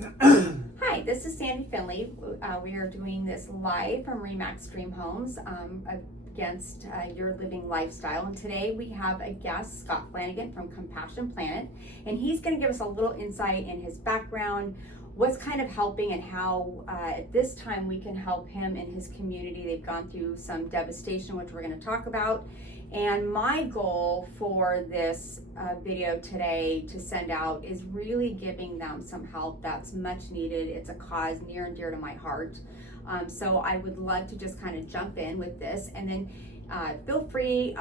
Hi, this is Sandy Finley. We are doing this live from Remax Dream Homes against your living lifestyle. And today we have a guest, Scott Flanagan from Compassion Planet, and he's going to give us a little insight in his background, what's kind of helping, and how at this time we can help him and his community. They've gone through some devastation, which we're going to talk about. And my goal for this video today to send out is really giving them some help that's much needed. It's a cause near and dear to my heart. So I would love to just kind of jump in with this, and then feel free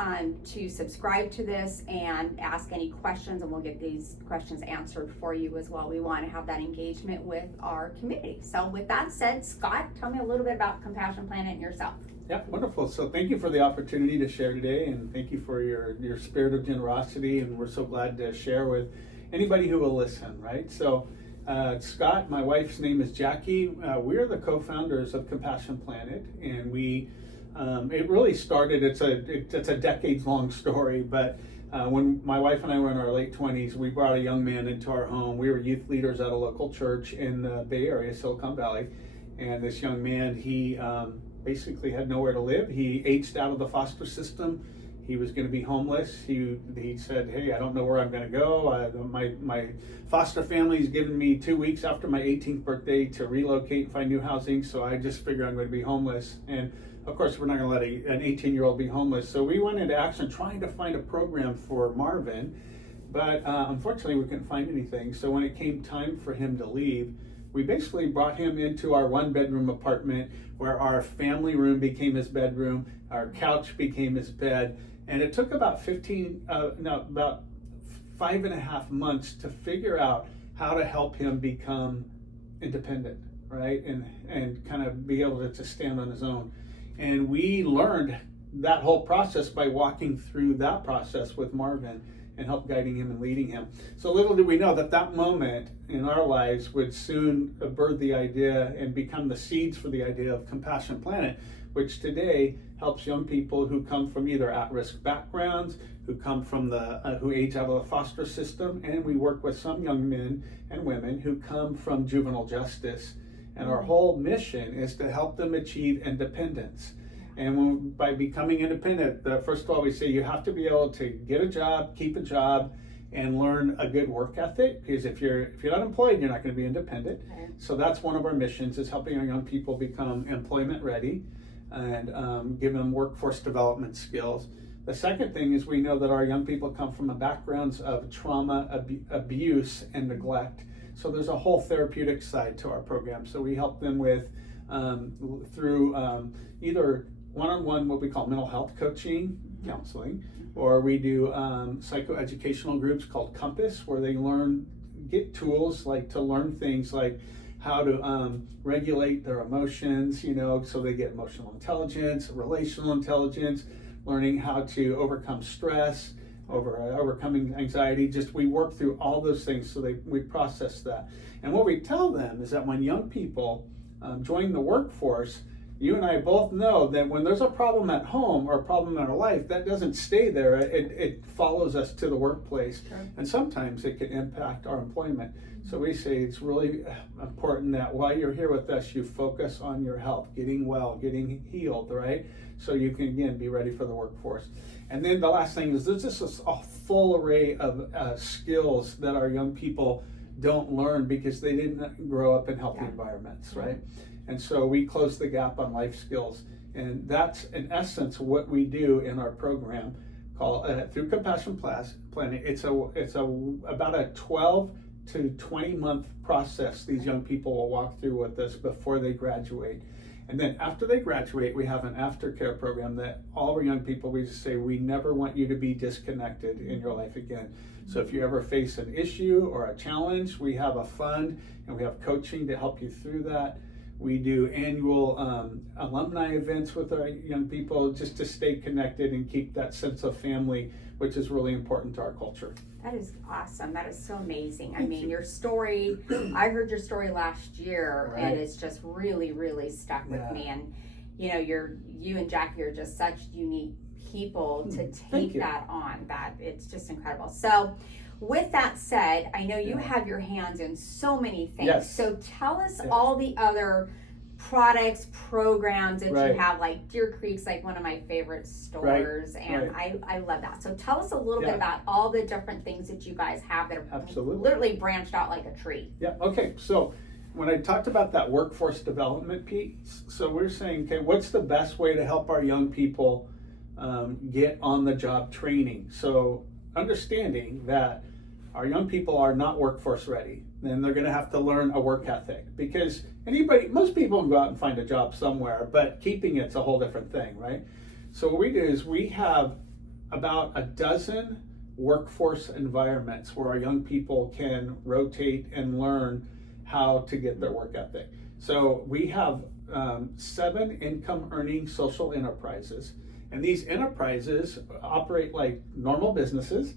to subscribe to this and ask any questions, and we'll get these questions answered for you as well. We want to have that engagement with our community. So with that said, Scott, tell me a little bit about Compassion Planet and yourself. Yeah, wonderful. So thank you for the opportunity to share today, and thank you for your spirit of generosity, and we're so glad to share with anybody who will listen, right? So Scott, my wife's name is Jackie. We're the co-founders of Compassion Planet, and we it really started, it's a decades-long story, but when my wife and I were in our late 20s, we brought a young man into our home. We were youth leaders at a local church in the Bay Area, Silicon Valley, and this young man, he basically had nowhere to live. He aged out of the foster system. He was going to be homeless. He said, "Hey, I don't know where I'm going to go. My foster family's given me 2 weeks after my 18th birthday to relocate and find new housing, so I just figure I'm going to be homeless." And of course, we're not going to let an 18-year-old be homeless. So we went into action trying to find a program for Marvin, but unfortunately, we couldn't find anything. So when it came time for him to leave, we basically brought him into our one-bedroom apartment where our family room became his bedroom, our couch became his bed, and it took about 5.5 months to figure out how to help him become independent, right? And kind of be able to stand on his own. And we learned that whole process by walking through that process with Marvin and help guiding him and leading him. So little did we know that moment in our lives would soon birth the idea and become the seeds for the idea of Compassion Planet, which today helps young people who come from either at-risk backgrounds, who come from who age out of the foster system, and we work with some young men and women who come from juvenile justice. And our whole mission is to help them achieve independence. And by becoming independent, first of all, we say you have to be able to get a job, keep a job, and learn a good work ethic. Because if you're not employed, you're not going to be independent. Okay. So that's one of our missions, is helping our young people become employment ready and give them workforce development skills. The second thing is we know that our young people come from backgrounds of trauma, abuse, and neglect. So there's a whole therapeutic side to our program. So we help them with through either one-on-one, what we call mental health coaching, counseling, or we do psychoeducational groups called Compass, where they get tools like to learn things like how to regulate their emotions, so they get emotional intelligence, relational intelligence, learning how to overcome stress, overcoming anxiety. We work through all those things, so we process that. And what we tell them is that when young people join the workforce, you and I both know that when there's a problem at home or a problem in our life, that doesn't stay there. It follows us to the workplace. Sure. And sometimes it can impact our employment. So we say it's really important that while you're here with us, you focus on your health, getting well, getting healed, right? So you can, again, be ready for the workforce. And then the last thing is there's just a full array of skills that our young people don't learn because they didn't grow up in healthy environments, right? And so we close the gap on life skills. And that's, in essence, what we do in our program called through Compassion Planet. It's about a 12 to 20 month process these young people will walk through with us before they graduate. And then after they graduate, we have an aftercare program that all our young people, we just say, we never want you to be disconnected in your life again. So if you ever face an issue or a challenge, we have a fund and we have coaching to help you through that. We do annual alumni events with our young people just to stay connected and keep that sense of family, which is really important to our culture. That is awesome. That is so amazing. I mean, your story, I heard your story last year, right, and it's just really, really stuck with me. And, you and Jackie are just such unique people to take that on. That it's just incredible. So with that said, I know you Yeah. have your hands in so many things. Yes. So tell us Yeah. all the other products, programs that Right. you have. Like Deer Creek's like one of my favorite stores, and I love that. So tell us a little bit about all the different things that you guys have that are Absolutely. literally branched out like a tree. Yeah, okay, so when I talked about that workforce development piece, so we're saying, okay, what's the best way to help our young people get on the job training? So understanding that our young people are not workforce ready, then they're gonna have to learn a work ethic, because most people can go out and find a job somewhere, but keeping it's a whole different thing, right? So what we do is we have about a dozen workforce environments where our young people can rotate and learn how to get their work ethic. So we have 7 income earning social enterprises, and these enterprises operate like normal businesses,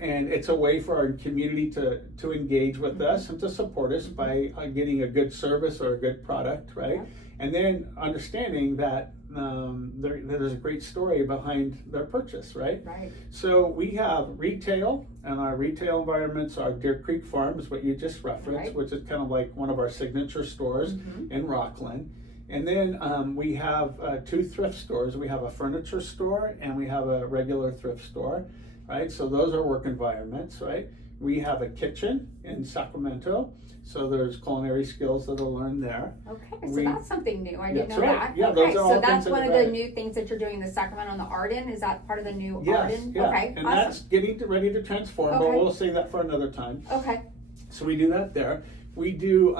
and it's a way for our community to engage with us and to support us by getting a good service or a good product, right? Yeah. And then understanding that there's a great story behind their purchase, right? Right. So we have retail, and our retail environments are Deer Creek Farm, is what you just referenced, Right. which is kind of like one of our signature stores in Rockland. And then we have 2 thrift stores. We have a furniture store and we have a regular thrift store, right? So those are work environments, right? We have a kitchen in Sacramento, so there's culinary skills that are learned there. Okay, so that's something new. I didn't That's know right. that. Yeah, okay, those are all so that's things one that of are the right. new things that you're doing in the Sacramento and the Arden. Is that part of the new Yes, Arden? yeah. Okay, And awesome. that's getting ready to transform, but Okay. we'll save that for another time. Okay. So we do that there. We do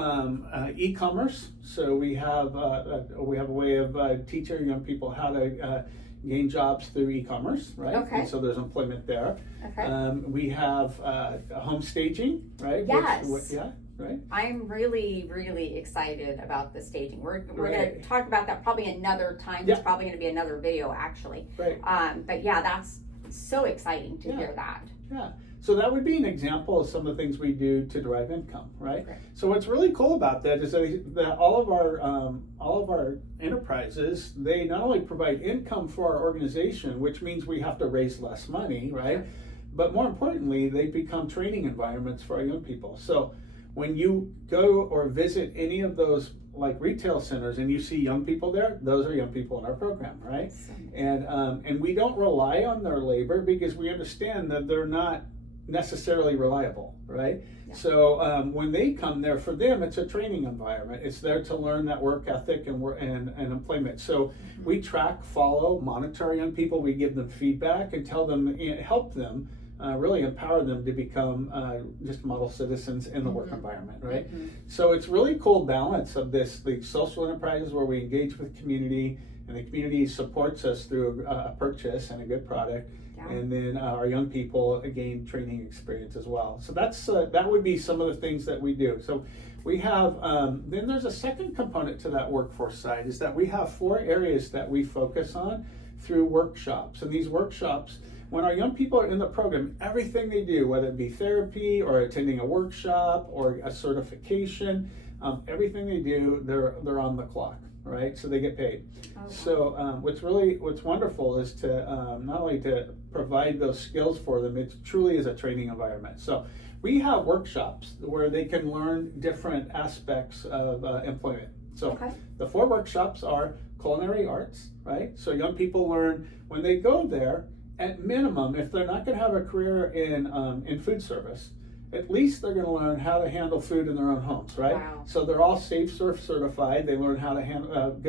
e-commerce. So we have a way of teaching young people how to gain jobs through e-commerce, right? Okay. And so there's employment there. Okay. We have home staging, right? Yes. Yeah, right. I'm really, really excited about the staging. We're going Right. to talk about that probably another time. Yeah. It's probably going to be another video actually. Right. But yeah, that's so exciting to Yeah. hear that. Yeah. So that would be an example of some of the things we do to derive income, right? Okay. So what's really cool about that is that all of our enterprises, they not only provide income for our organization, which means we have to raise less money, right? Sure. But more importantly, they become training environments for our young people. So when you go or visit any of those like retail centers and you see young people there, those are young people in our program, right? Awesome. And we don't rely on their labor because we understand that they're not necessarily reliable, right? Yeah. So when they come there, for them, it's a training environment. It's there to learn that work ethic and employment. So we track, follow, monitor our young people. We give them feedback and tell them, help them, really empower them to become just model citizens in the work environment, right? So it's really cool balance of the social enterprises where we engage with community, and the community supports us through a purchase and a good product. Yeah. And then our young people gain training experience as well. So that would be some of the things that we do. So we have, then there's a second component to that workforce side, is that we have 4 areas that we focus on through workshops. And these workshops, when our young people are in the program, everything they do, whether it be therapy or attending a workshop or a certification, everything they do, they're on the clock, right? So they get paid. Okay. So what's wonderful is to not only to provide those skills for them, it truly is a training environment. So we have workshops where they can learn different aspects of employment. So Okay. the 4 workshops are culinary arts, right? So young people learn when they go there, at minimum, if they're not going to have a career in food service, at least they're going to learn how to handle food in their own homes, right? Wow. So they're all Safe Surf certified. They learn how to handle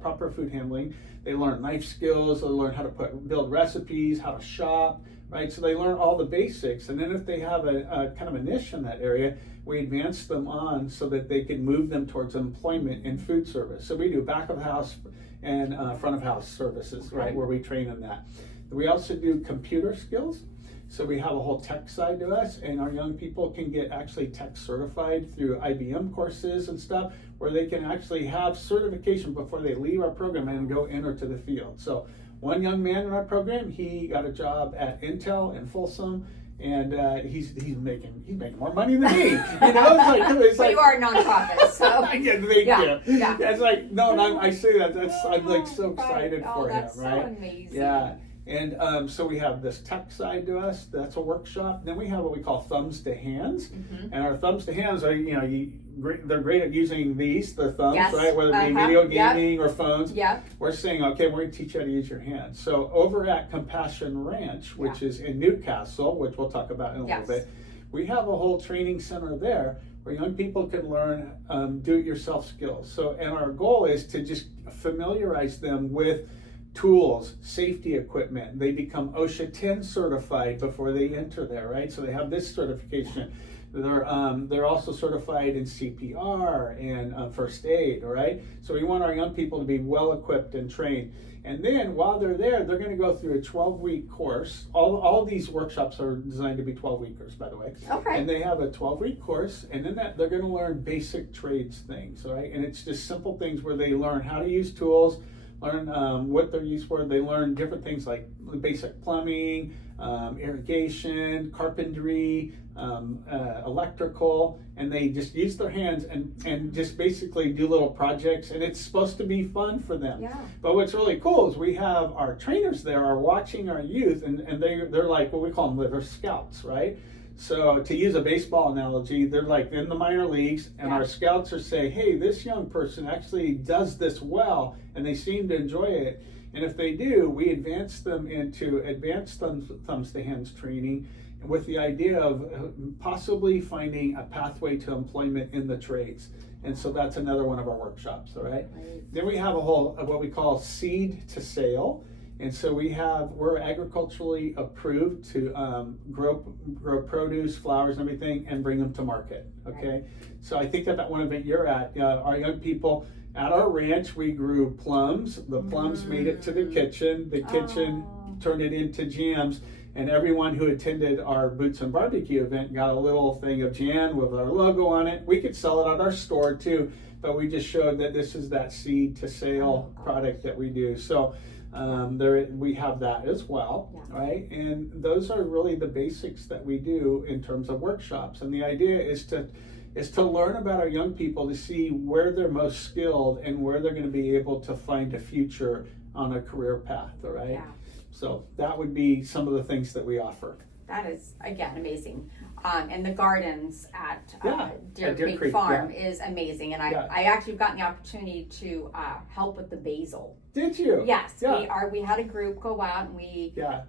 proper food handling. They learn life skills. They learn how to build recipes, how to shop, right? So they learn all the basics. And then if they have a kind of a niche in that area, we advance them on so that they can move them towards employment in food service. So we do back of house and front of house services, right, where we train in that. We also do computer skills. So we have a whole tech side to us, and our young people can get actually tech certified through IBM courses and stuff, where they can actually have certification before they leave our program and go enter to the field. So one young man in our program, he got a job at Intel in Folsom, and he's making more money than me. You know, it's But like you are a nonprofit, so yeah, thank you. Yeah. It's like no, I say that. I'm like so Right. excited Oh, for that's him, right? so amazing. Yeah. And so we have this tech side to us. That's a workshop. Then we have what we call thumbs to hands. And our thumbs to hands are, they're great at using the thumbs, Yes. right? Whether it be video gaming or phones. Yep. We're saying, okay, we're going to teach you how to use your hands. So over at Compassion Ranch, which is in Newcastle, which we'll talk about in a little bit, we have a whole training center there where young people can learn do-it-yourself skills. So, and our goal is to just familiarize them with tools, safety equipment. They become OSHA 10 certified before they enter there, right? So they have this certification. They're also certified in CPR and first aid, all right? So we want our young people to be well equipped and trained. And then while they're there, they're going to go through a 12-week course. All these workshops are designed to be 12-weekers, by the way. Okay. And they have a 12-week course, and then they're going to learn basic trades things, right? And it's just simple things where they learn how to use tools, learn what they're used for. They learn different things like basic plumbing, irrigation, carpentry, electrical, and they just use their hands and just basically do little projects, and it's supposed to be fun for them. Yeah. But what's really cool is we have our trainers there are watching our youth, and they're like what we call them, they're scouts, right? So to use a baseball analogy, they're like in the minor leagues, and our scouts are saying, hey, this young person actually does this well, and they seem to enjoy it. And if they do, we advance them into advanced thumbs to hands training with the idea of possibly finding a pathway to employment in the trades. And so that's another one of our workshops, all right? Then we have a whole, what we call seed to sale. And so we're agriculturally approved to grow produce, flowers, and everything, and bring them to market, okay? So I think that one event you're at, our young people, at our ranch, we grew plums. The plums made it to the kitchen. The kitchen turned it into jams. And everyone who attended our Boots and Barbecue event got a little thing of jam with our logo on it. We could sell it at our store too, but we just showed that this is that seed to sale product that we do. So we have that as well, right? And those are really the basics that we do in terms of workshops. And the idea is to learn about our young people, to see where they're most skilled and where they're going to be able to find a future on a career path, all right? Yeah. So that would be some of the things that we offer. That is, again, amazing. And the gardens at Deer Deer Creek Creek, Farm is amazing. And I actually gotten the opportunity to help with the basil. Did you? Yes, we had a group go out and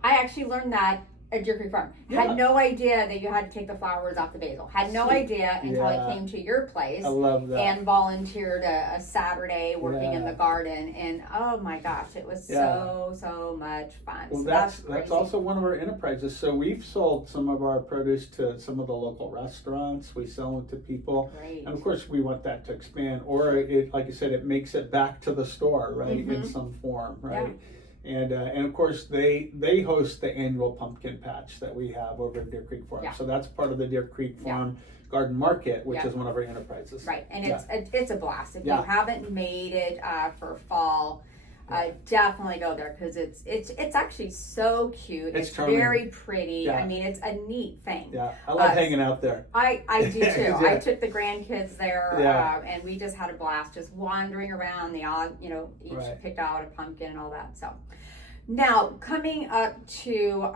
I actually learned that at Deer Creek Farm. Had no idea that you had to take the flowers off the basil. Had no idea until I came to your place. I love that. And volunteered a Saturday working in the garden. And oh my gosh, it was so much fun. Well, so that's also one of our enterprises. So we've sold some of our produce to some of the local restaurants. We sell them to people. Great. And of course we want that to expand. Or it, like I said, it makes it back to the store, right? In some form, right? Yeah. And of course they host the annual pumpkin patch that we have over at Deer Creek Farm. So that's part of the Deer Creek Farm Garden Market, which is one of our enterprises. Right, and it's a blast. If you haven't made it for fall, definitely go there because it's actually so cute. It's very pretty. I mean, it's a neat thing. Yeah, I love hanging out there. I do too. I took the grandkids there, and we just had a blast just wandering around. They all, each picked out a pumpkin and all that. So now coming up to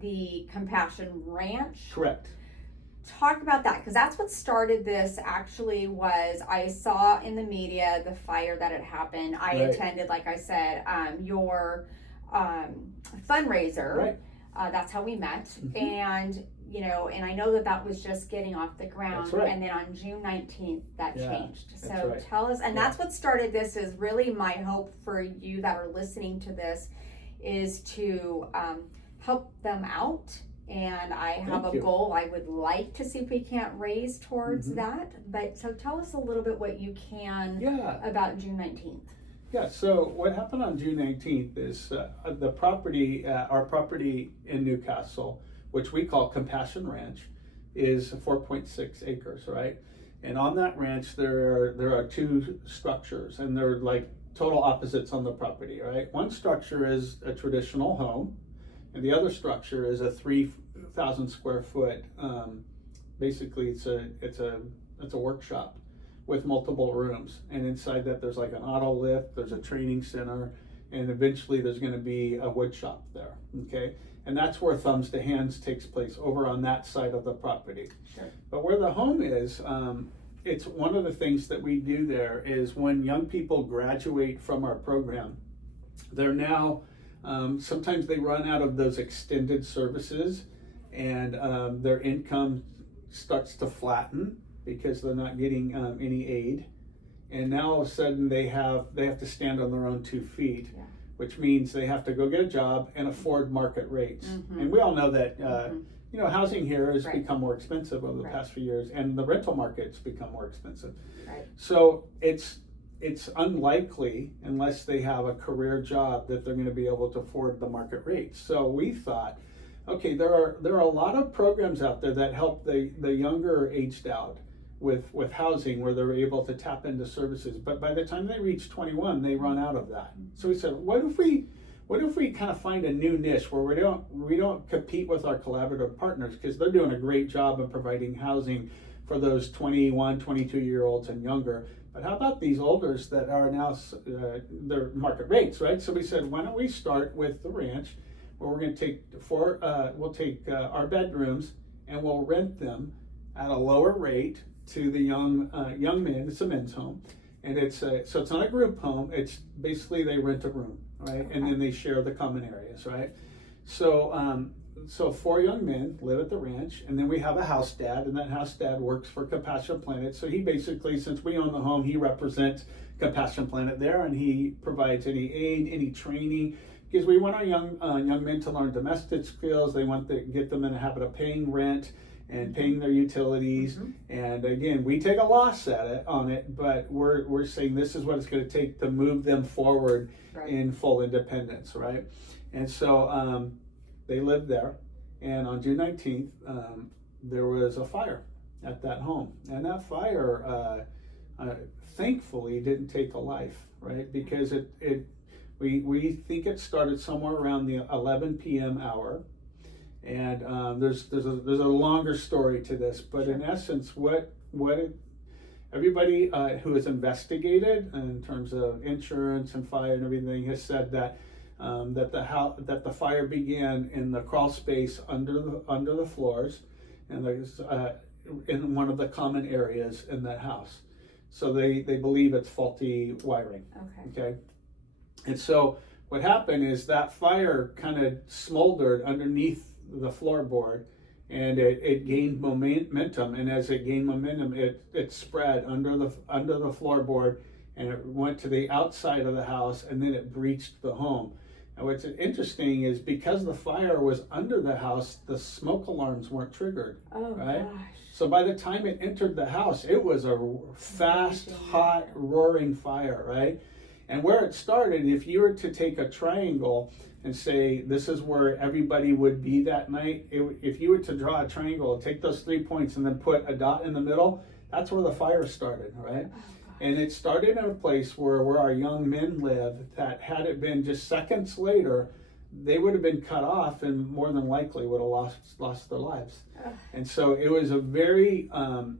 the Compassion Ranch. Correct. Talk about that, because that's what started this. Actually, was I saw in the media the fire that had happened. I attended, like I said, your fundraiser. That's how we met, and and I know that was just getting off the ground. And then on June 19th, that changed. So tell us, and that's what started this. Is really my hope for you that are listening to this, is to help them out. And I have a goal I would like to see if we can't raise towards that. But so tell us a little bit what you can about June 19th. Yeah, so what happened on June 19th is the property, our property in Newcastle, which we call Compassion Ranch, is 4.6 acres, right? And on that ranch, there are two structures, and they're like total opposites on the property, right? One structure is a traditional home, and the other structure is a 3,000 square foot. Basically, it's a workshop with multiple rooms, and inside that there's like an auto lift. There's a training center, and eventually there's going to be a wood shop there. Okay, and that's where Thumbs to Hands takes place, over on that side of the property. Sure. But where the home is, it's one of the things that we do there is when young people graduate from our program, they're now sometimes they run out of those extended services, and their income starts to flatten because they're not getting any aid, and now all of a sudden they have to stand on their own 2 feet. Yeah. Which means they have to go get a job and afford market rates. And we all know that housing here has become more expensive over the past few years, and the rental market's become more expensive. Right. So it's unlikely, unless they have a career job, that they're going to be able to afford the market rates. So we thought, okay, there are a lot of programs out there that help the younger aged out with housing, where they're able to tap into services, but by the time they reach 21, they run out of that. So we said, what if we kind of find a new niche where we don't compete with our collaborative partners, because they're doing a great job of providing housing for those 21, 22-year-olds and younger. But how about these olders that are now their market rates, right? So we said, why don't we start with the ranch, where we're going to take we'll take our bedrooms and we'll rent them at a lower rate to the young men. It's a men's home, and so it's not a group home. It's basically they rent a room, right? And then they share the common areas, right? So 4 young men live at the ranch, and then we have a house dad, and that house dad works for Compassion Planet. So he basically, since we own the home, he represents Compassion Planet there, and he provides any aid, any training, because we want our young men to learn domestic skills. They want to get them in a habit of paying rent and paying their utilities. And again, we take a loss on it, but we're saying this is what it's going to take to move them forward in full independence, right? And so they lived there, and on June 19th, there was a fire at that home, and that fire thankfully didn't take a life, right? Because we think it started somewhere around the 11 p.m. hour. And there's a longer story to this, but in essence, everybody who has investigated in terms of insurance and fire and everything has said that the fire began in the crawl space under the floors, and there's in one of the common areas in that house. So they believe it's faulty wiring. Okay. And so what happened is that fire kind of smoldered underneath the floorboard, and it gained momentum, and as it gained momentum, it spread under the floorboard, and it went to the outside of the house, and then it breached the home. And what's interesting is, because the fire was under the house, the smoke alarms weren't triggered. Oh, right? Gosh. So by the time it entered the house, it was a fast, hot, roaring fire, right? And where it started, if you were to take a triangle and say this is where everybody would be that night, if you were to draw a triangle, take those 3 points and then put a dot in the middle, that's where the fire started, right? And it started in a place where our young men live, that had it been just seconds later, they would have been cut off and more than likely would have lost their lives. And so it was a very,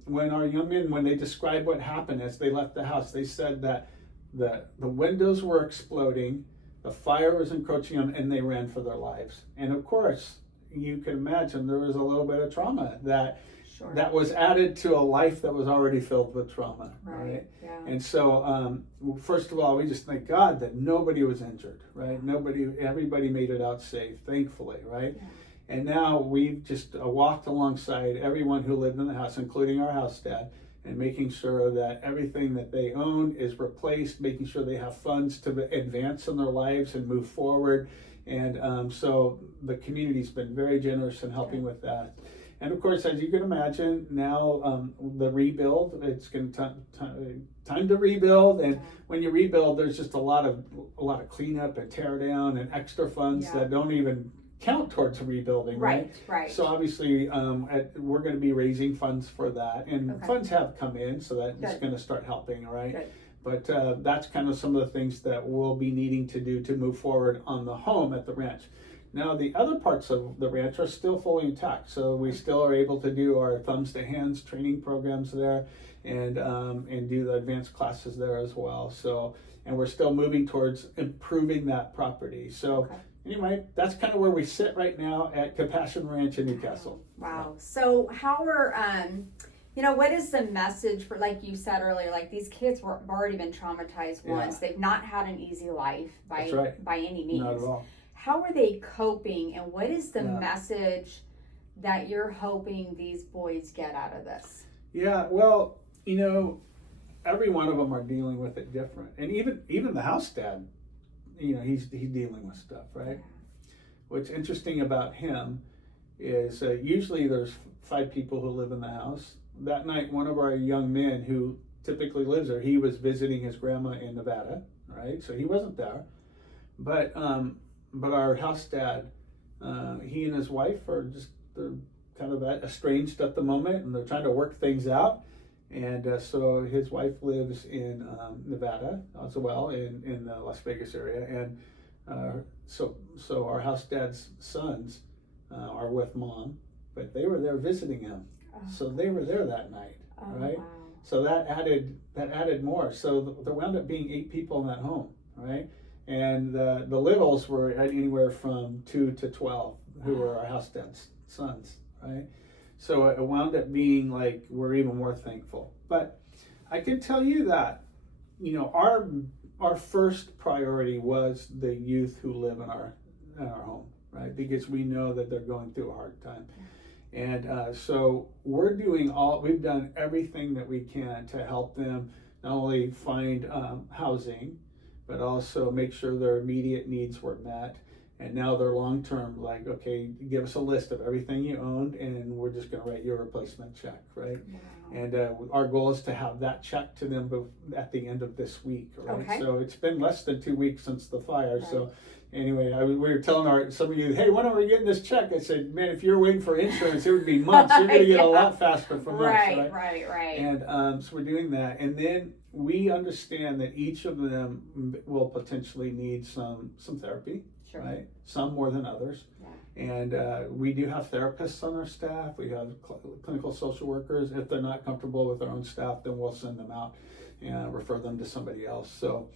when our young men, when they described what happened as they left the house, they said that the windows were exploding, the fire was encroaching on, and they ran for their lives. And of course, you can imagine there was a little bit of trauma that was added to a life that was already filled with trauma, right? Yeah. And so, first of all, we just thank God that nobody was injured, right? Everybody made it out safe, thankfully, right? Yeah. And now we've just walked alongside everyone who lived in the house, including our house dad, and making sure that everything that they own is replaced, making sure they have funds to advance in their lives and move forward. And so the community's been very generous in helping with that. And of course, as you can imagine, now the rebuild, it's going to time to rebuild. And when you rebuild, there's just a lot of cleanup and tear down and extra funds that don't even count towards rebuilding, right? Right. So obviously, we're going to be raising funds for that, and funds have come in, so that's going to start helping, right? Good. But that's kind of some of the things that we'll be needing to do to move forward on the home at the ranch. Now, the other parts of the ranch are still fully intact, so we still are able to do our Thumbs to Hands training programs there, and do the advanced classes there as well. So, and we're still moving towards improving that property. So anyway, that's kind of where we sit right now at Compassion Ranch in Newcastle. Wow. So how are, what is the message for, like you said earlier, like these kids have already been traumatized once. They've not had an easy life by any means. Not at all. How are they coping, and what is the message that you're hoping these boys get out of this? Yeah, well, every one of them are dealing with it different. And even the house dad, he's dealing with stuff, right? What's interesting about him is usually there's 5 people who live in the house. That night, one of our young men who typically lives there, he was visiting his grandma in Nevada, right? So he wasn't there. But our house dad, he and his wife they're kind of estranged at the moment, and they're trying to work things out. And so his wife lives in Nevada as well, in the Las Vegas area. And so our house dad's sons are with mom, but they were there visiting him. So they were there that night, right? Wow. So that added more. So there wound up being 8 people in that home, right? And the littles were anywhere from 2 to 12, who were our house dad's sons, right? So it wound up being like we're even more thankful. But I can tell you that, our first priority was the youth who live in our home, right? Because we know that they're going through a hard time. And so we've done everything that we can to help them not only find housing, but also make sure their immediate needs were met. And now they're long-term, like, okay, give us a list of everything you owned, and we're just going to write you a replacement check, right? Wow. And our goal is to have that check to them at the end of this week, right? Okay. So it's been less than 2 weeks since the fire. Right. So anyway, we were telling some of you, hey, when are we getting this check? I said, man, if you're waiting for insurance, it would be months. You're going to get a lot faster from us, right? Right. And so we're doing that. And then we understand that each of them will potentially need some therapy. Sure. Right? Some more than others. Yeah. And we do have therapists on our staff. We have clinical social workers. If they're not comfortable with our own staff, then we'll send them out and refer them to somebody else. So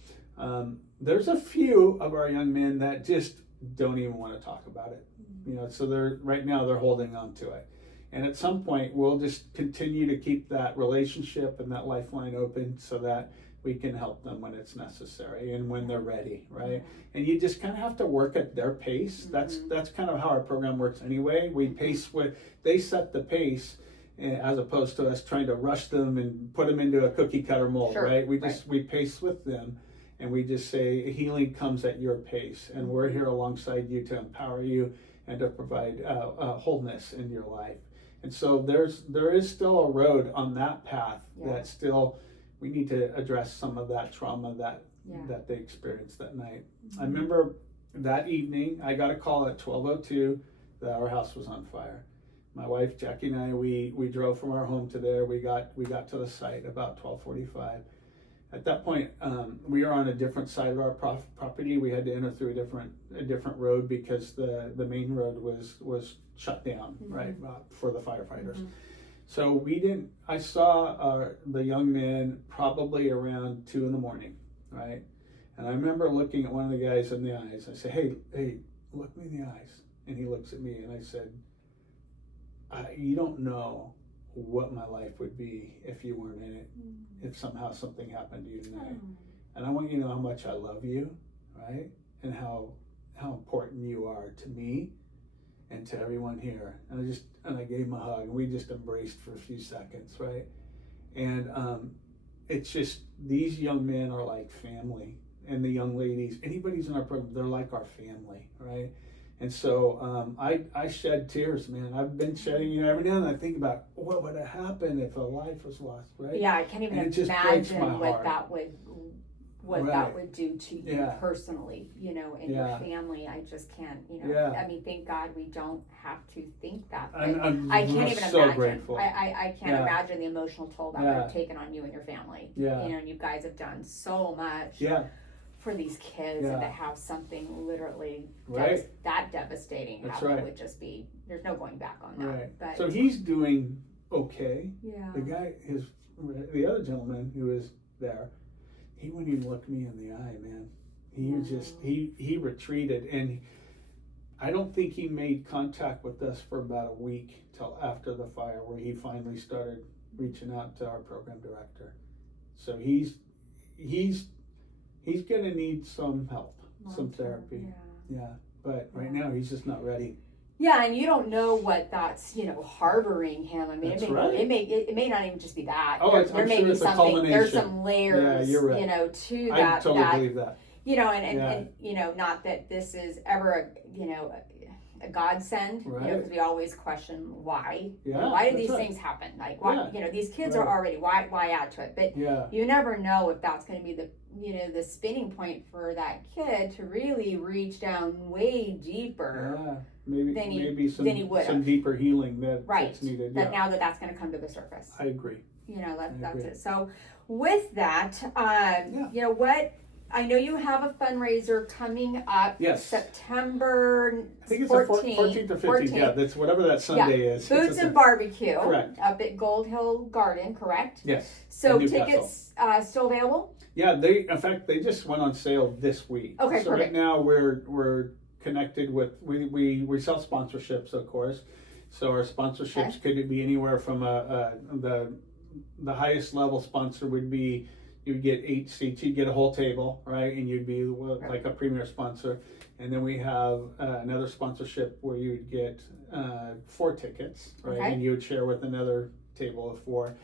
there's a few of our young men that just don't even want to talk about it. So right now they're holding on to it. And at some point, we'll just continue to keep that relationship and that lifeline open so that we can help them when it's necessary and when they're ready, right? And you just kind of have to work at their pace. That's kind of how our program works anyway. We pace they set the pace, as opposed to us trying to rush them and put them into a cookie cutter mold, right? We pace with them, and we just say healing comes at your pace, and we're here alongside you to empower you and to provide wholeness in your life. And so there is still a road on that path that still. We need to address some of that trauma that they experienced that night. I remember that evening, I got a call at 12:02 that our house was on fire. My wife Jackie and I, we drove from our home to there. We got to the site about 12:45. At that point, we were on a different side of our property. We had to enter through a different road because the main road was shut down, right, for the firefighters. So I saw the young men probably around 2 a.m, right? And I remember looking at one of the guys in the eyes. I said, hey, look me in the eyes. And he looks at me and I said, you don't know what my life would be if you weren't in it, if somehow something happened to you tonight. And I want you to know how much I love you, right? And how important you are to me and to everyone here. And I gave him a hug, and we just embraced for a few seconds, right? And it's just, these young men are like family, and the young ladies, anybody who's in our program, they're like our family, right? And so I shed tears, man. I've been shedding, every now and then I think about what would have happened if a life was lost, right? Yeah, I can't even imagine what that would do to you personally, and your family. I just can't, I mean, thank God we don't have to think that. I can't even so imagine. Grateful. I can't imagine the emotional toll that would have taken on you and your family. And you guys have done so much for these kids, and to have something literally that devastating happen would just be, there's no going back on that. But so he's doing okay. Yeah. The guy, the other gentleman who was there, he wouldn't even look me in the eye, man. He was just, he retreated, and I don't think he made contact with us for about a week till after the fire, where he finally started reaching out to our program director. So he's gonna need some help, some therapy. Yeah. But right now he's just not ready. Yeah, and you don't know what that's, harboring him. I mean, That's it may not even just be that. Oh, there may sure be something. There's some layers, Yeah, you're right. To I that. totally believe that. And not that this is ever a godsend, Right. because we always question why. Yeah, Why do that's these right. things happen? Like, why? These kids are Right. already. Why add to it? But Yeah. you never know if that's going to be the spinning point for that kid to really reach down way deeper. Yeah. Maybe than he would've. some deeper healing that's needed. That now that's going to come to the surface. I agree. That's it. So with that, what I know you have a fundraiser coming up. Yes. September. I think it's the 14th or 15th. Yeah, that's whatever that Sunday is. Foods and barbecue. Correct. Up at Gold Hill Garden. Correct. Yes. So in Newcastle. tickets still available? Yeah, they just went on sale this week. Okay, so perfect. Right now we're connected with we sell sponsorships, of course. So our sponsorships could be anywhere from the highest level sponsor would be, you'd get 8 seats, you'd get a whole table, right? And you'd be like a premier sponsor. And then we have another sponsorship where you'd get 4 tickets, right? Okay. And you would share with another table of 4.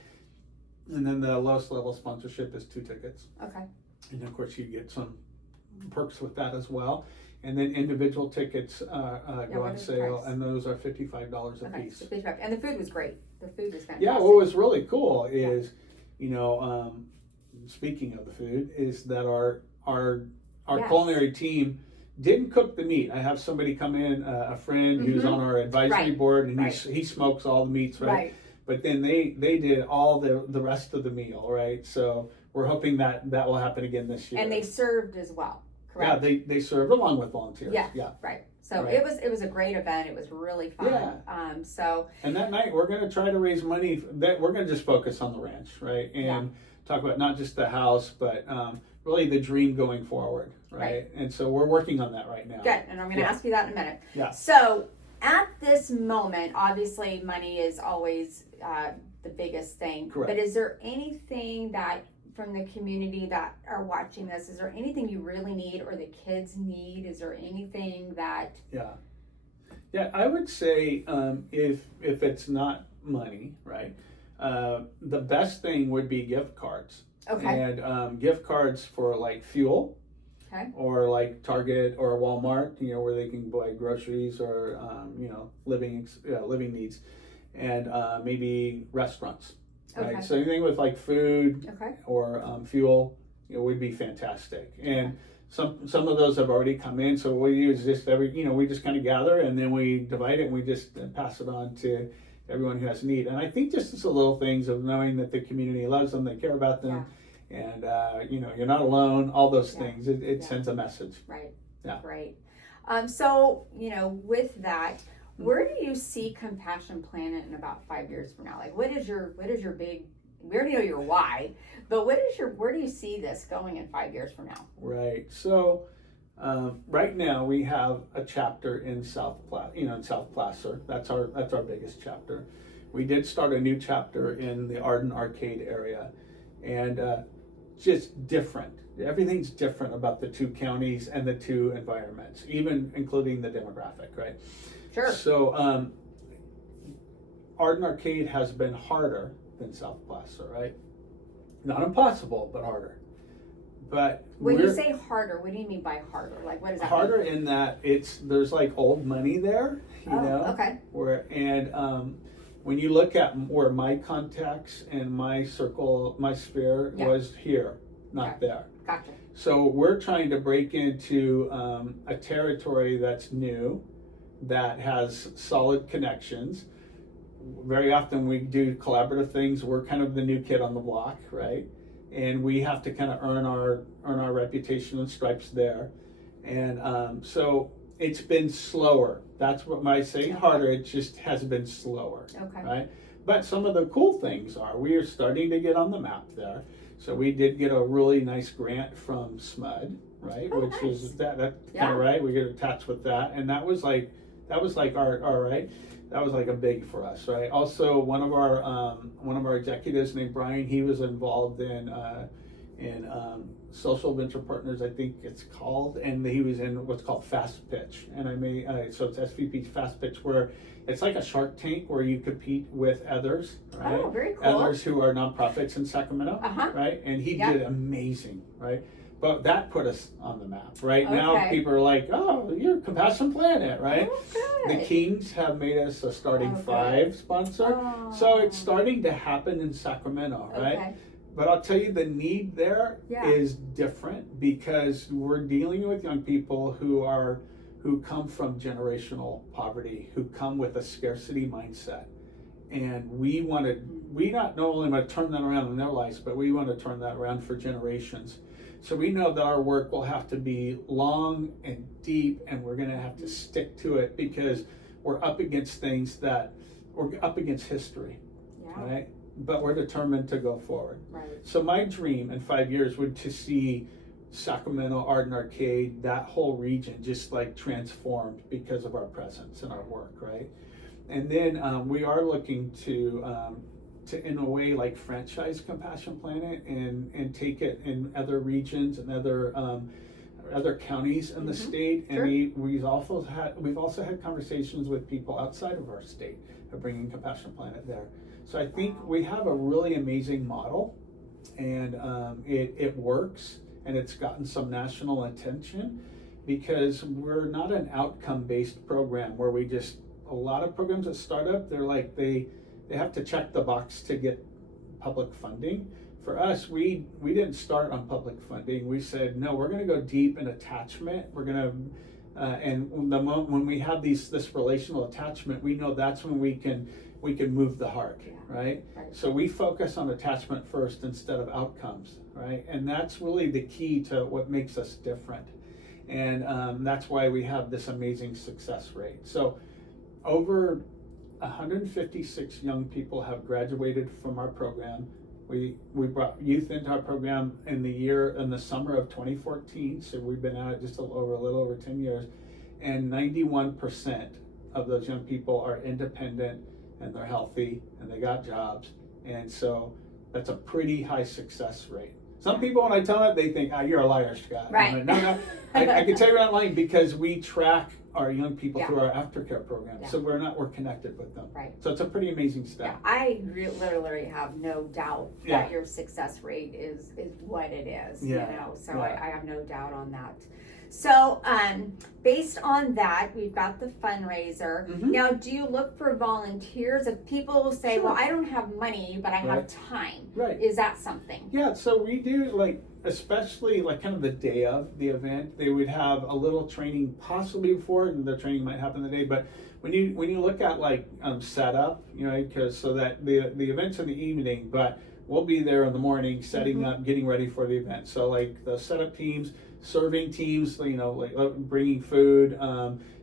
And then the lowest level sponsorship is 2 tickets. Okay. And of course you get some perks with that as well. And then individual tickets go on sale, and those are $55 a piece. So $55. And the food was great. The food was fantastic. Yeah, what was really cool is, speaking of the food, is that our culinary team didn't cook the meat. I have somebody come in, a friend who's on our advisory board, and he smokes all the meats, right? But then they did all the rest of the meal, right? So we're hoping that will happen again this year. And they served as well, correct? Yeah, they served along with volunteers. Yeah. Right. So it was a great event. It was really fun. Yeah. So. And that night we're going to try to raise money. That we're going to just focus on the ranch, right? And talk about not just the house, but really the dream going forward, right? And so we're working on that right now. Good. And I'm going to ask you that in a minute. Yeah. So at this moment, obviously money is always the biggest thing. Correct. But is there anything that from the community that are watching this, is there anything you really need or the kids need? Is there anything that... Yeah, I would say if it's not money, right, the best thing would be gift cards. Okay. And gift cards for like fuel. Okay. Or like Target or Walmart, where they can buy groceries or living needs, and maybe restaurants. Right. Okay. So anything with like food or fuel, would be fantastic. And some of those have already come in. So what we do is just we just kind of gather, and then we divide it and we just pass it on to everyone who has need. And I think just the little things of knowing that the community loves them, they care about them. And you're not alone. All those things. It sends a message. Right. Yeah. Great. So with that, where do you see Compassion Planet in about 5 years from now? Like, what is your big? We already know your why, but where do you see this going in 5 years from now? Right. So right now we have a chapter in South Placer. That's our biggest chapter. We did start a new chapter in the Arden Arcade area, and just different. Everything's different about the 2 counties and the 2 environments, even including the demographic, right? Sure. So Arden Arcade has been harder than South Placer, right? Not impossible, but harder. But when you say harder, what do you mean by harder? Like, what does that harder mean? in that there's like old money there, you know? Okay. When you look at where my contacts and my circle, my sphere was here, not there. Gotcha. So we're trying to break into a territory that's new, that has solid connections. Very often we do collaborative things. We're kind of the new kid on the block, right? And we have to kind of earn our reputation and stripes there. And so it's been slower. That's what I say harder. It just has been slower. Okay. Right? But some of the cool things are we are starting to get on the map there. So we did get a really nice grant from SMUD, right? Oh, Which nice. is that kind Yeah. of right. We get attached with that, and that was like our right. That was like a big for us, right? Also, one of our executives named Brian, he was involved in Social Venture Partners, I think it's called, and he was in what's called Fast Pitch, and so it's SVP Fast Pitch, where it's like a Shark Tank where you compete with others, right? Oh, very cool. Others who are nonprofits in Sacramento, Uh-huh. right? And he Yep. did amazing, right? But that put us on the map, right? Okay. Now people are like, oh, you're Compassion Planet, right? Oh, good. The Kings have made us a starting Oh, good. 5 sponsor. Oh. So it's starting to happen in Sacramento, right? Okay. But I'll tell you, the need there is Yeah. different because we're dealing with young people who come from generational poverty, who come with a scarcity mindset. And we not only want to turn that around in their lives, but we want to turn that around for generations. So we know that our work will have to be long and deep, and we're going to have to stick to it because we're up against history, Yeah. right? But we're determined to go forward. Right. So my dream in 5 years would to see Sacramento Art and Arcade, that whole region, just like transformed because of our presence and our work, right? And then we are looking to in a way like franchise Compassion Planet and take it in other regions and other counties in the state. And Sure. we've also had conversations with people outside of our state of bringing Compassion Planet there. So I think we have a really amazing model, and it works, and it's gotten some national attention because we're not an outcome-based program where a lot of programs that start up, they're like, they have to check the box to get public funding. For us, we didn't start on public funding. We said, no, we're going to go deep in attachment. We're going to, and the moment when we have this relational attachment, we know that's when we can move the heart, right? So we focus on attachment first instead of outcomes, right? And that's really the key to what makes us different. And that's why we have this amazing success rate. So over 156 young people have graduated from our program. We brought youth into our program in the summer of 2014. So we've been at it just a little over 10 years. And 91% of those young people are independent, and they're healthy, and they got jobs. And so that's a pretty high success rate. Some people, when I tell them, they think, you're a liar, Scott. Right. Like, no, I can tell you're not lying because we track our young people through our aftercare program. Yeah. So we're connected with them. Right. So it's a pretty amazing Yeah, step. I literally have no doubt Yeah. that your success rate is what it is. Yeah. You know, so Yeah. I have no doubt on that. So, based on that, we've got the fundraiser. Mhm. Now, do you look for volunteers? If people say, Sure. well, I don't have money, but I have Right. time, Right. is that something? Yeah, so we do especially kind of the day of the event, they would have a little training possibly before, and the training might happen the day. But when you look at setup, because so that the event's in the evening, but we'll be there in the morning setting up, getting ready for the event. So the setup teams, serving teams, bringing food,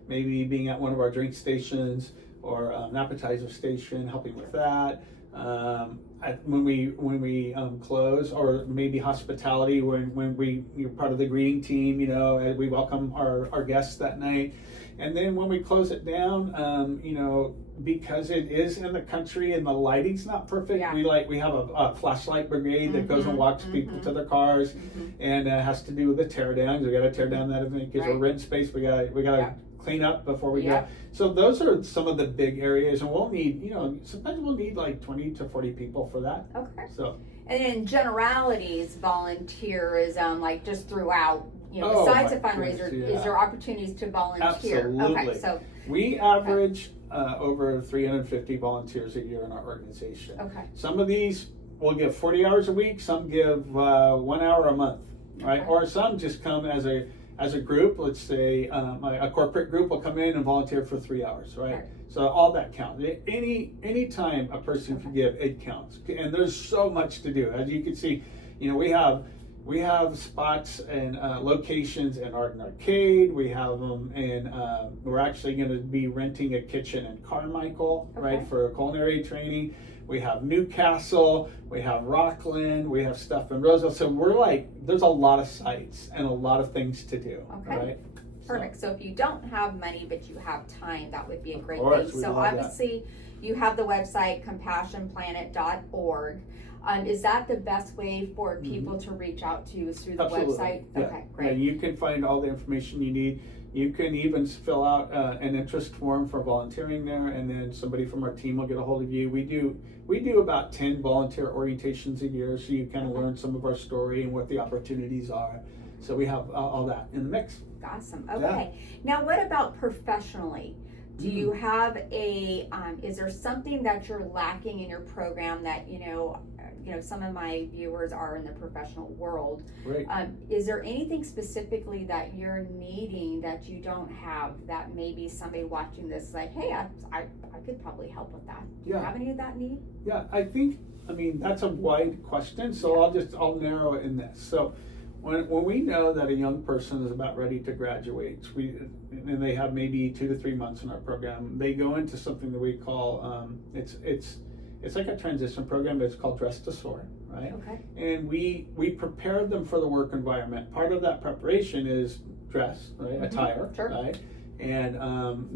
maybe being at one of our drink stations or an appetizer station, helping with that. When we close, or maybe hospitality when you're part of the greeting team, we welcome our guests that night. And then when we close it down, because it is in the country and the lighting's not perfect, we have a flashlight brigade that goes and walks people to their cars, and it has to do with the tear downs. We got to tear down that event because we're renting space. We got to clean up before we go. So those are some of the big areas, and we'll need, sometimes we'll need 20 to 40 people for that. Okay. So. And in generalities, volunteerism, just throughout, besides a fundraiser, is there opportunities to volunteer? Absolutely. Okay, so we average over 350 volunteers a year in our organization. Okay. Some of these will give 40 hours a week, some give 1 hour a month, right? Okay. Or some just come as a group. Let's say a corporate group will come in and volunteer for 3 hours, right? So all that counts. Any time a person can give, it counts. And there's so much to do. As you can see, we have We have spots and locations in Art and Arcade. We have them in, we're actually going to be renting a kitchen in Carmichael, right, for culinary training. We have Newcastle, we have Rockland, we have stuff in Roseville. So we're like, there's a lot of sites and a lot of things to do. Okay. Right? Perfect. So if you don't have money, but you have time, that would be a great course, thing. So obviously you have the website compassionplanet.org. Is that the best way for people to reach out to you, is through the website? Yeah. Okay, great. Yeah, you can find all the information you need. You can even fill out an interest form for volunteering there, and then somebody from our team will get a hold of you. We do about 10 volunteer orientations a year, so you kind of learn some of our story and what the opportunities are. So we have all that in the mix. Awesome. Okay. Now, what about professionally? Do you have is there something that you're lacking in your program that, some of my viewers are in the professional world. Right. Is there anything specifically that you're needing that you don't have, that maybe somebody watching this like, hey, I could probably help with that? Do you have any of that need? Yeah, I mean, that's a wide question, so I'll narrow it in this. So when we know that a young person is about ready to graduate, and they have maybe 2 to 3 months in our program, they go into something that we call, it's like a transition program, but it's called Dress to Soar, right? Okay. And we prepare them for the work environment. Part of that preparation is dress, right? Attire, right? And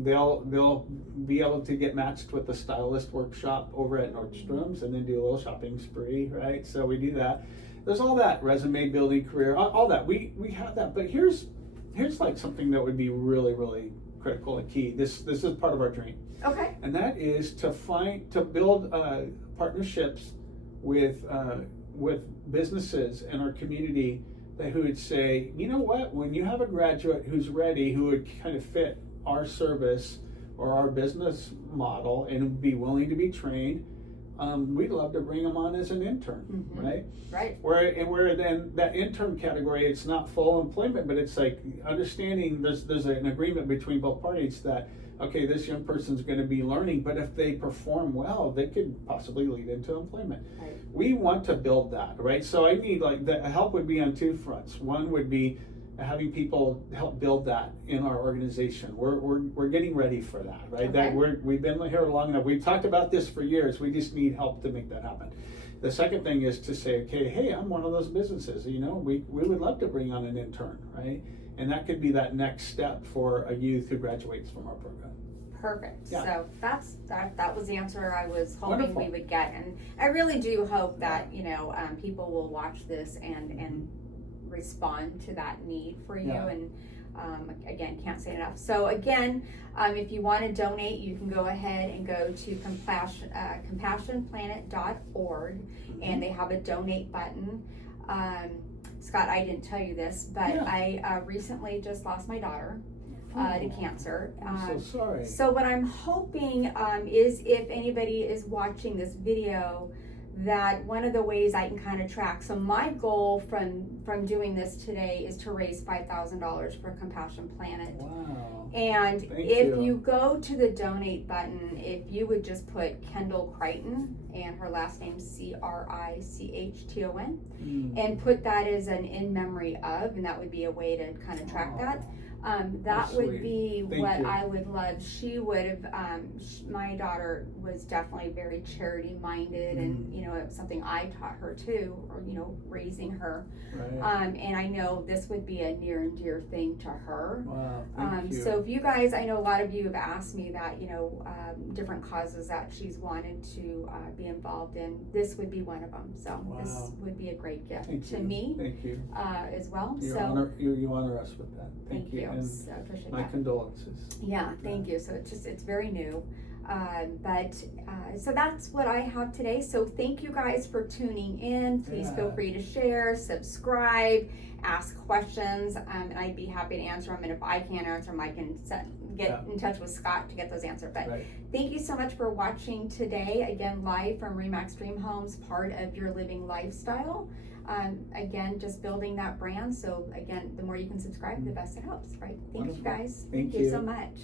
they'll be able to get matched with the stylist workshop over at Nordstrom's, and then do a little shopping spree, right? So we do that. There's all that resume building, career, all that. We have that, but here's like something that would be really, really critical and key. This is part of our dream. Okay. And that is to build partnerships with businesses in our community who would say, you know what, when you have a graduate who's ready, who would kind of fit our service or our business model and would be willing to be trained, we'd love to bring them on as an intern, right? Right. Where then that intern category, it's not full employment, but it's like understanding there's an agreement between both parties that, okay, this young person's going to be learning, but if they perform well, they could possibly lead into employment. Right. We want to build that, right? So I need the help would be on two fronts. One would be having people help build that in our organization. We're getting ready for that, right? Okay. That we've been here long enough. We've talked about this for years. We just need help to make that happen. The second thing is to say, okay, hey, I'm one of those businesses. We would love to bring on an intern, right? And that could be that next step for a youth who graduates from our program. Perfect. Yeah. So that was the answer I was hoping we would get, and I really do hope that people will watch this and respond to that need for you. And again, can't say enough. So again, if you want to donate, you can go ahead and go to compassionplanet.org, and they have a donate button. Scott, I didn't tell you this, but I recently just lost my daughter to cancer. I'm so sorry. So what I'm hoping is, if anybody is watching this video, that one of the ways I can kind of track. So my goal from doing this today is to raise $5,000 for Compassion Planet. Wow. And if you go to the donate button, if you would just put Kendall Crichton, and her last name's Crichton, and put that as an in memory of, and that would be a way to kind of track that. That would be what I would love. She would have, my daughter was definitely very charity minded, and it was something I taught her too, or raising her. Right. And I know this would be a near and dear thing to her. Wow, thank you. So if you guys, I know a lot of you have asked me that, different causes that she's wanted to be involved in. This would be one of them. So this would be a great gift to me. Thank you. As well. You honor us with that. Thank you. And so I appreciate my condolences. Yeah, thank you. So it's very new. So that's what I have today. So thank you guys for tuning in. Please feel free to share, subscribe, ask questions, and I'd be happy to answer them. And if I can't answer them, I can get in touch with Scott to get those answered. But thank you so much for watching today. Again, live from Remax Dream Homes, part of your living lifestyle. Again, just building that brand. So again, the more you can subscribe, the best it helps, right? Thank you guys. Thank you so much.